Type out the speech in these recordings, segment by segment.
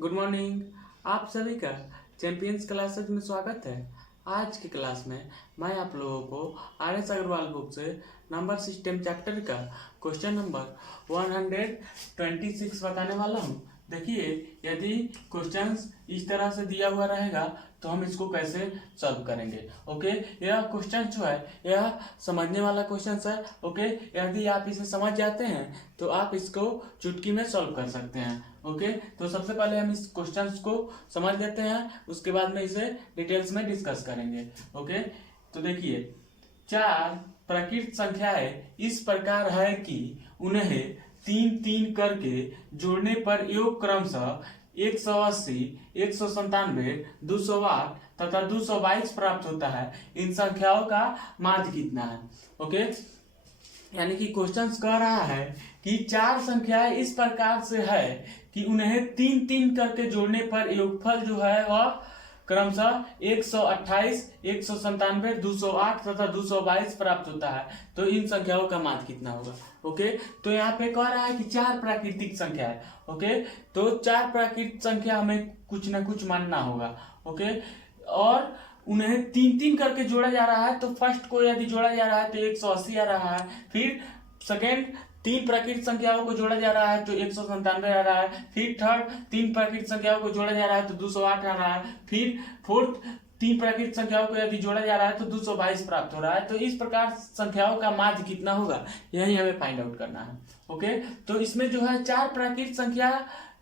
Good morning. आप सभी का चैंपियंस क्लासेस में स्वागत है। आज की क्लास में मैं आप लोगों को RS अग्रवाल बुक से नंबर सिस्टम चैप्टर का क्वेश्चन नंबर 126 बताने वाला हूँ। देखिए, यदि क्वेश्चंस इस तरह से दिया हुआ रहेगा तो हम इसको कैसे सॉल्व करेंगे। ओके, यह क्वेश्चन जो है यह समझने वाला क्वेश्चन है। ओके, यदि आप इसे समझ जाते हैं तो आप इसको चुटकी में सॉल्व कर सकते हैं। ओके, तो सबसे पहले हम इस क्वेश्चंस को समझ लेते हैं, उसके बाद में इसे डिटेल्स में डिस्कस करेंगे। ओके, तो देखिए, चार प्राकृत संख्याएं इस प्रकार है कि उन्हें तीन तीन करके जोड़ने पर योग क्रमशः 180, 197, 208 तथा 222 प्राप्त होता है। इन संख्याओं का माध्य कितना है। ओके, यानी कि क्वेश्चन कह रहा है कि चार संख्याएं इस प्रकार से है कि उन्हें तीन तीन करके जोड़ने पर योगफल जो है वह क्रमशः 128, 197, 208 तथा 222 प्राप्त होता है। तो इन संख्याओं का माध्य कितना होगा। ओके, तो यहाँ पे कह रहा है कि चार प्राकृतिक संख्या है। ओके, तो चार प्राकृतिक संख्या हमें कुछ ना कुछ मानना होगा। ओके, और उन्हें तीन तीन करके जोड़ा जा रहा है। तो फर्स्ट को यदि जोड़ा जा रहा है तो 180 आ रहा है, फिर सेकेंड तीन प्राकृतिक संख्याओं को जोड़ा जा रहा है तो 197 आ रहा है, फिर थर्ड तीन प्राकृतिक संख्याओं को जोड़ा जा रहा है तो 208 आ रहा है, फिर फोर्थ तीन प्राकृतिक संख्याओं को यदि जोड़ा जा रहा है तो 222 प्राप्त हो रहा है। तो इस प्रकार संख्याओं का माध्य कितना होगा यही हमें फाइंड आउट करना है। ओके, तो इसमें जो है चार प्राकृतिक संख्या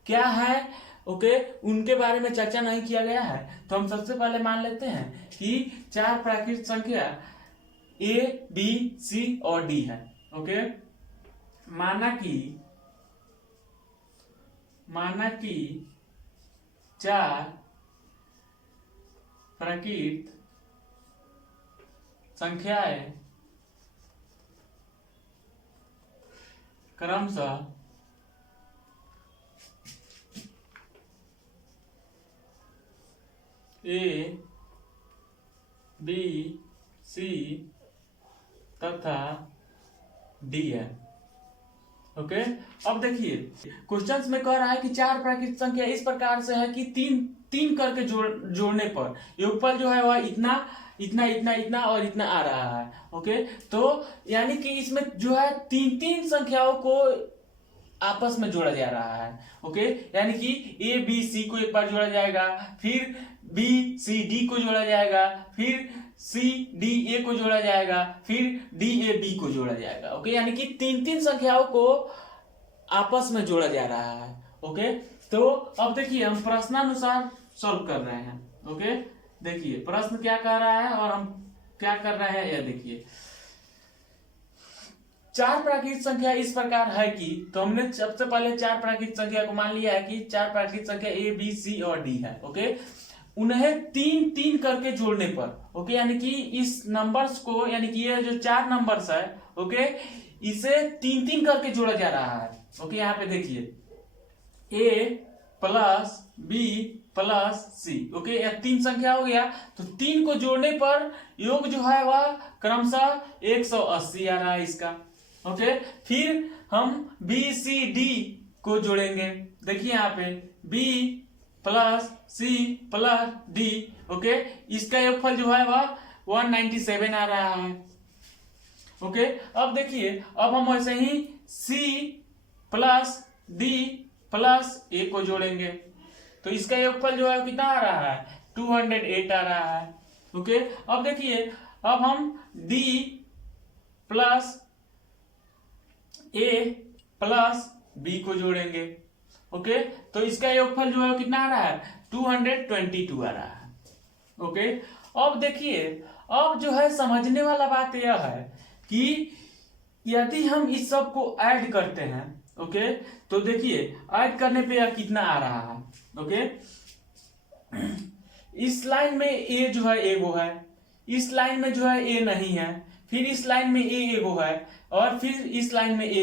क्या है, ओके, उनके बारे में चर्चा नहीं किया गया है। तो हम सबसे पहले मान लेते हैं कि चार प्राकृतिक संख्या A, B, C और D है। ओके, माना कि चार प्राकृतिक संख्याएं क्रमशः A, B, C तथा D है। ओके, अब देखिए क्वेश्चंस में कह रहा है कि चार प्राकृतिक संख्या इस प्रकार से है कि तीन तीन करके जोड़ने पर योगफल जो है वह इतना इतना इतना इतना और इतना आ रहा है। ओके, तो यानी कि इसमें जो है तीन तीन संख्याओं को आपस में जोड़ा जा रहा है। ओके, यानी कि A, B, C को एक बार जोड़ा जाएगा, फिर B, C, D को जोड़ा जाएगा, फिर C, D, A को जोड़ा जाएगा, फिर D, A, B को जोड़ा जाएगा। ओके, यानी कि तीन तीन संख्याओं को आपस में जोड़ा जा रहा है। ओके, तो अब देखिए हम प्रश्नानुसार सॉल्व कर रहे हैं। ओके, देखिए प्रश्न क्या कह रहा है और हम क्या कर रहे हैं यह देखिए। चार प्राकृतिक संख्या इस प्रकार है कि, तो हमने सबसे पहले चार प्राकृतिक संख्या को मान लिया है कि चार प्राकृतिक संख्या A, B, C और D है। ओके, उन्हें तीन तीन करके जोड़ने पर, ओके, यानी कि इस नंबर्स को, यानी कि ये जो चार नंबर्स है, ओके, इसे तीन तीन करके जोड़ा जा रहा है। ओके, यहाँ पे देखिए A plus B plus C। Okay, यह तीन संख्या हो गया, तो तीन को जोड़ने पर योग जो है वह क्रमशः 180 आ रहा है इसका। ओके, फिर हम B, C, D को जोड़ेंगे। देखिए यहाँ पे B plus C plus D। Okay, इसका योगफल जो है वह 197 आ रहा है। ओके, अब देखिए, अब हम वैसे ही C plus D plus A को जोड़ेंगे तो इसका योगफल जो है कितना आ रहा है 208 आ रहा है। ओके, अब देखिए, अब हम D plus A plus B को जोड़ेंगे। ओके, तो इसका योगफल जो है कितना आ रहा है 222 आ रहा है। ओके, अब देखिए, अब जो है समझने वाला बात यह है कि यदि हम इस सब को ऐड करते हैं, ओके, तो देखिए ऐड करने पे यह कितना आ रहा है। ओके, इस लाइन में A जो है एगो है, इस लाइन में जो है A नहीं है, फिर इस लाइन में A एगो है और फिर इस लाइन में A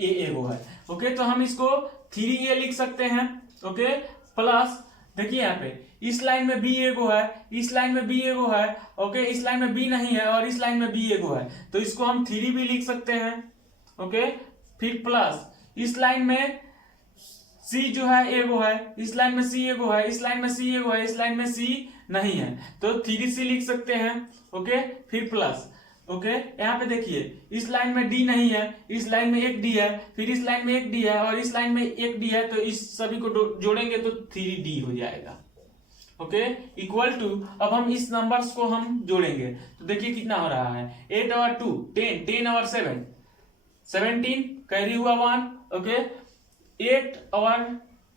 एगो है। ओके, तो हम इसको 3A लिख सकते हैं। ओके, प्लस देखिए यहाँ पे इस लाइन में B एगो है, इस लाइन में B एगो है। ओके, इस लाइन में B नहीं है और इस लाइन में B एगो है, तो इसको हम 3B लिख सकते हैं। ओके, फिर प्लस इस लाइन में सी जो है एगो है, इस लाइन में सी एगो है, इस लाइन में सी एगो है, इस लाइन में सी नहीं है, तो 3C लिख सकते हैं। ओके, फिर प्लस। ओके, यहाँ पे देखिए इस लाइन में डी नहीं है, इस लाइन में एक डी है, फिर इस लाइन में एक डी है और इस लाइन में एक डी है, तो इस सभी को जोड़ेंगे तो 3D हो जाएगा। ओके, इक्वल टू, अब हम इस नंबर्स को हम जोड़ेंगे तो देखिए कितना हो रहा है, 8 और 2 10, 10 और 7 17, कैरी हुआ 1। ओके, 8 और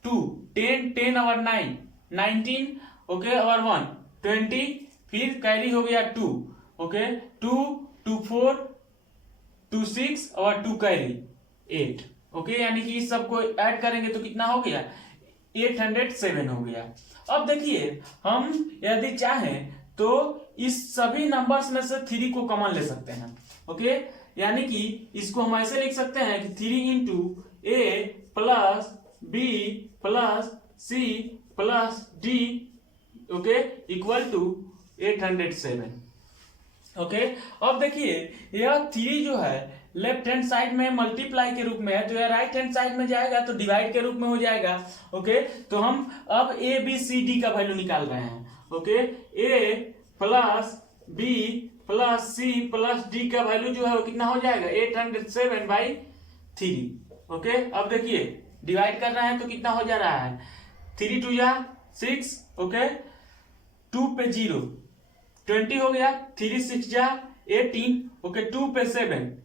2 10, 10 और 9 19, ओके, और 1 20, फिर कैरी हो गया 2। ओके, 2 2 4 2 6 और 2 कैरी 8। ओके, यानी कि इस सबको ऐड करेंगे तो कितना हो गया, 807 हो गया। अब देखिए हम यदि चाहें तो इस सभी नंबर्स में से 3 को कॉमन ले सकते हैं। ओके, यानी कि इसको हम ऐसे लिख सकते हैं कि 3 into A plus B plus C plus D, okay, equal to 807। Okay, अब देखिए यह 3 जो है लेफ्ट हैंड साइड में मल्टीप्लाई के रूप में है, तो यह राइट हैंड साइड में जाएगा तो डिवाइड के रूप में हो जाएगा। ओके, तो हम अब ए बी सी डी का वैल्यू निकाल रहे हैं। Okay, A plus B plus C plus D का वैल्यू जो है वो कितना हो जाएगा, 807/3। ओके, अब देखिए डिवाइड कर रहे हैं तो कितना हो जा रहा है, 3 2 जा 6, ओके, 2 पे 0 20 हो गया, 3 6 जा 18, ओके, 2 पे 7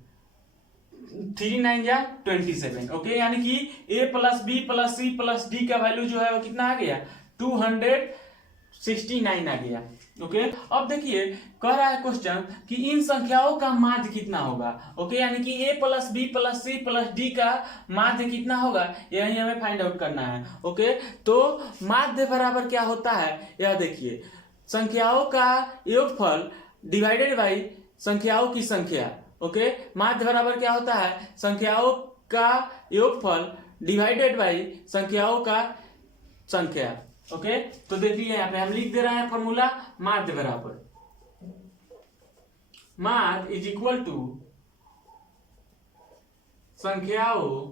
3 9 जा 27। ओके, यानी कि a plus B plus C plus D का वैल्यू जो है वो कितना आ गया, 269 आ गया। ओके, अब देखिए कह रहा है क्वेश्चन कि इन संख्याओं का माध्य कितना होगा। ओके, यानी कि a plus B plus C plus D का माध्य कितना होगा, यही हमें फाइंड आउट करना है। ओके, तो माध्य बराबर क्या होता है, यह देखिए संख्याओं का योगफल डिवाइडेड बाई संख्याओं की संख्या। ओके, माध्य बराबर क्या होता है, संख्याओं का योगफल डिवाइडेड बाई संख्याओं का संख्या। ओके, तो देखिए यहाँ पे हम लिख दे रहे हैं फॉर्मूला, माध्य बराबर माध्य इज इक्वल टू संख्याओं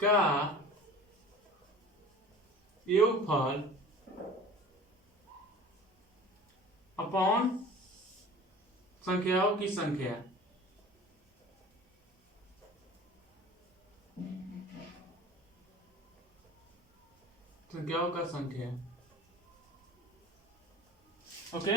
का योगफल अपॉन संख्याओं की संख्या। संख्याओं का संख्या। ओके,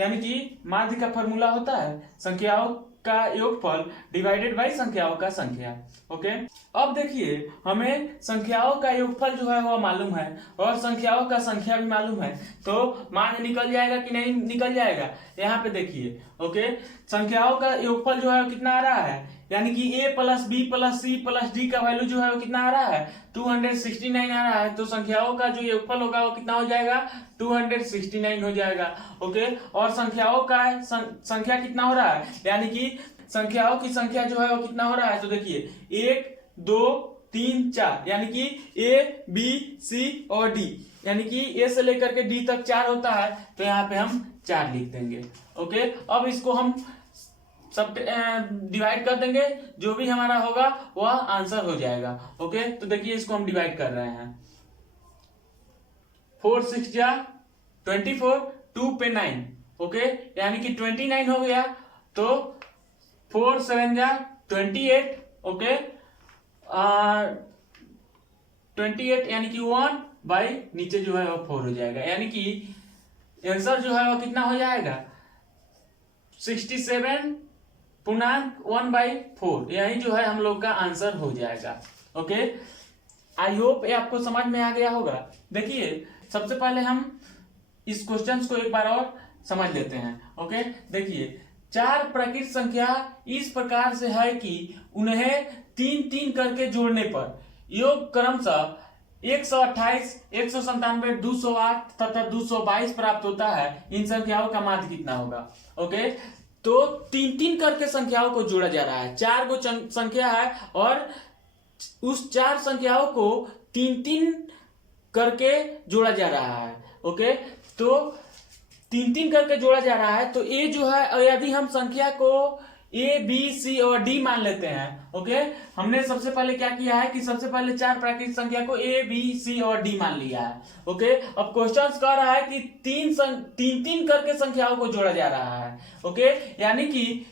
यानी कि माध्य का फॉर्मूला होता है संख्याओं का योगफल डिवाइडेड बाई संख्याओं का संख्या। ओके, अब देखिए हमें संख्याओं का योगफल जो है वो मालूम है और संख्याओं का संख्या भी मालूम है, तो माध्य निकल जाएगा कि नहीं निकल जाएगा, यहाँ पे देखिए। ओके, संख्याओं का योगफल जो है वो कितना आ रहा है, यानी कि a plus B plus C plus D का वैल्यू जो है वो कितना आ रहा है, 269 आ रहा है, तो संख्याओं का जो योगफल होगा वो कितना हो जाएगा, 269 हो जाएगा। ओके, और संख्याओं का संख्या कितना हो रहा है, यानी कि संख्याओं की संख्या जो है वो कितना हो रहा है, तो देखिए 1 2 3 4, यानी कि ए बी सी और डी, यानी कि ए से लेकर के डी तक 4 होता है, तो यहाँ पे हम 4 लिख देंगे। ओके, अब इसको हम सब डिवाइड कर देंगे, जो भी हमारा होगा वह आंसर हो जाएगा। ओके, तो देखिए इसको हम डिवाइड कर रहे हैं, 4 6 जा 24, 2 पे 9, ओके, यानी कि 29 हो गया, तो 4 7 जा 28, ओके, 28 यानी कि 1 बाई नीचे जो है वो 4 हो जाएगा, यानी कि आंसर जो है वो कितना हो जाएगा, 67.1/4, यही जो है हम लोग का आंसर हो जाएगा। ओके, आई होप ये आपको समझ में आ गया होगा। देखिए सबसे पहले हम इस क्वेश्चन को एक बार और समझ लेते हैं। ओके, देखिए 4 प्राकृत संख्या इस प्रकार से है कि उन्हें 3-3 करके जोड़ने पर योग क्रमशः 128, 197, 208 तथा 222 प्राप्त होता है। इन संख्याओं का माध्य कितना होगा। ओके, तो 3-3 करके संख्याओं को जोड़ा जा रहा है, 4 गो संख्या है और उस 4 संख्याओं को 3-3 करके जोड़ा जा रहा है। ओके, तो 3-3 करके जोड़ा जा रहा है, तो ये जो है यदि हम संख्या को ए बी सी और डी मान लेते हैं। ओके, हमने सबसे पहले क्या किया है कि सबसे पहले 4 प्राकृतिक संख्या को ए बी सी और डी मान लिया है। ओके, अब क्वेश्चन कह रहा है कि तीन करके संख्याओं को जोड़ा जा रहा है। ओके, यानी कि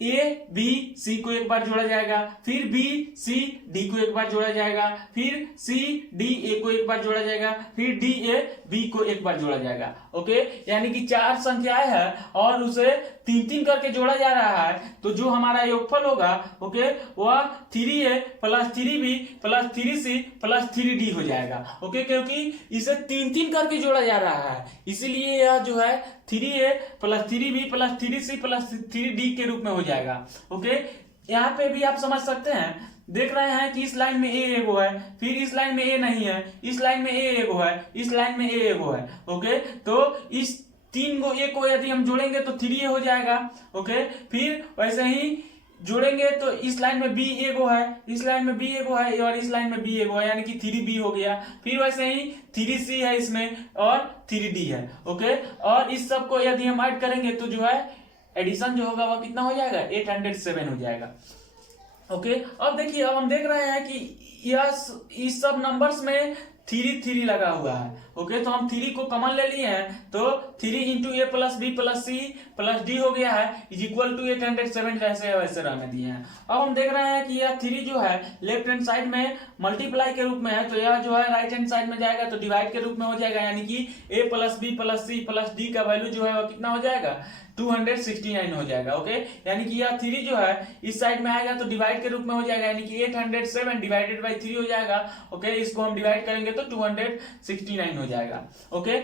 ए बी सी को एक बार जोड़ा जाएगा, फिर बी सी डी को एक बार जोड़ा जाएगा, फिर सी डी ए को एक बार जोड़ा जाएगा, फिर डी ए बी को एक बार जोड़ा जाएगा। ओके, यानी कि 4 संख्याएं हैं और उसे 3 करके जोड़ा जा रहा है, तो जो हमारा योगफल होगा ओके वह 3a plus 3b plus 3c plus 3d हो जाएगा। ओके, क्योंकि इसे 3 करके जोड़ा जा रहा है, इसीलिए यह जो है 3a plus 3b plus 3c plus 3d के रूप में हो जाएगा। ओके, यहाँ पे भी आप समझ सकते हैं, देख रहे हैं कि इस लाइन में ए एगो है, फिर इस लाइन में ए नहीं है, इस लाइन में ए एगो है, इस लाइन में ए एगो है। ओके, तो इस 3 को ए को यदि हम जोड़ेंगे तो 3a हो जाएगा। ओके, फिर वैसे ही जोड़ेंगे तो इस लाइन में बी एगो है, इस लाइन में बी एगो है और इस लाइन में बी एगो है, यानी कि 3b हो गया। फिर वैसे ही 3c है इसमें और 3d है। ओके, और इस सब को यदि हम ऐड करेंगे तो जो है एडिशन जो होगा वह कितना हो जाएगा, 807 हो जाएगा। ओके, अब देखिए, अब हम देख रहे हैं कि यह इस सब नंबर्स में 3 लगा हुआ है। ओके, तो हम 3 को कॉमन ले लिए हैं, तो 3 into A plus B plus C plus D हो गया है इज इक्वल टू 807, जैसे है वैसे रहने दिए हैं। अब हम देख रहे हैं कि यह 3 जो है लेफ्ट हैंड साइड में मल्टीप्लाई के रूप में है, तो यह जो है राइट हैंड साइड में जाएगा तो डिवाइड के रूप में हो जाएगा, यानी कि A plus B plus C plus D का वैल्यू जो है वह कितना हो जाएगा, 269 हो जाएगा। ओके, यानी कि यह 3 जो है इस साइड में आएगा तो डिवाइड के रूप में हो जाएगा, यानी कि 807 डिवाइडेड बाई 3 हो जाएगा। ओके, इसको हम डिवाइड करेंगे तो 269 हो जाएगा। ओके,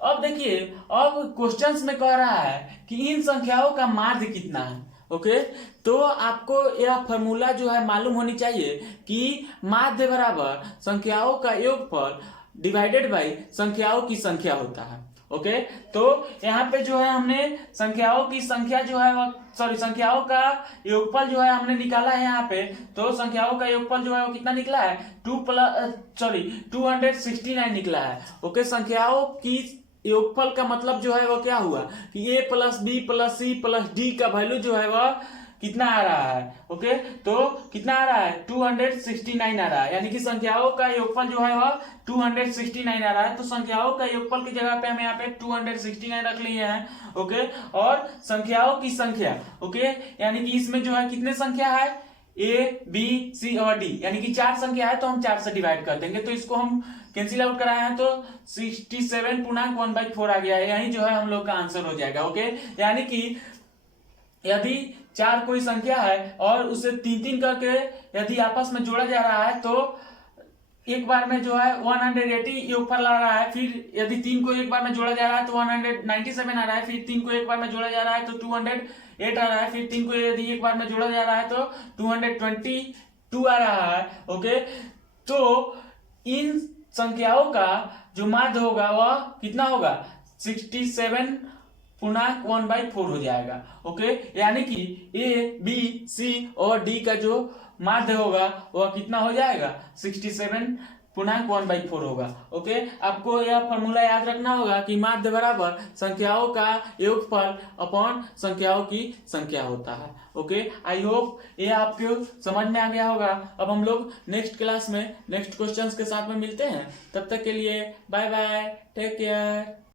अब देखिए, अब क्वेश्चंस में कह रहा है कि इन संख्याओं का माध्य कितना है। ओके, तो आपको यह फॉर्मूला जो है मालूम होनी चाहिए कि माध्य बराबर संख्याओं का योगफल डिवाइडेड बाई संख्याओं की संख्या होता है। ओके, तो यहाँ पे जो है हमने संख्याओं की संख्या जो है संख्याओं का योगफल जो है हमने निकाला है यहाँ पे, तो संख्याओं का योगफल जो है वो कितना निकला है, 269 निकला है। ओके, संख्याओं की योगफल का मतलब जो है वो क्या हुआ कि A plus B plus C plus D का वैल्यू जो है वह कितना आ रहा है। ओके, तो कितना आ रहा है, 269 आ रहा है, यानी कि संख्याओं का योगफल जो है वह 269 आ रहा है। तो संख्याओं का योगफल की जगह पे हम यहाँ पे 269 रख लिए हैं। ओके, और संख्याओं की संख्या, ओके, यानी कि इसमें जो है कितने संख्या है, ए बी सी और डी, यानी कि 4 संख्या है, तो हम 4 से डिवाइड कर देंगे, तो इसको हम कैंसिल आउट कराए हैं तो 67 पूर्णांक 1/4 आ गया है, यही जो है हम लोग का आंसर हो जाएगा। ओके, यानी कि यदि 4 कोई संख्या है और उसे 3 करके यदि आपस में जोड़ा जा रहा है, तो एक बार में जो है 180 योगफल आ रहा है, फिर यदि 3 को एक बार में जोड़ा जा रहा है तो 197 आ रहा है, फिर 3 को एक बार में जोड़ा जा रहा है तो 208 आ रहा है, फिर 3 को यदि एक बार में जोड़ा जा रहा है तो 222 आ रहा है। ओके, तो इन संख्याओं का जो माध्य होगा वह कितना होगा, 67 पूर्णांक 1/4 हो जाएगा। ओके, यानी कि ए बी सी और डी का जो माध्य होगा वह कितना हो जाएगा, 67 पूर्णांक 1/4 होगा। ओके, आपको यह फॉर्मूला याद रखना होगा कि माध्य बराबर संख्याओं का योगफल अपॉन संख्याओं की संख्या होता है। ओके, आई होप ये आपको समझ में आ गया होगा। अब हम लोग नेक्स्ट क्लास में नेक्स्ट क्वेश्चंस के साथ में मिलते हैं, तब तक के लिए बाय बाय, टेक केयर।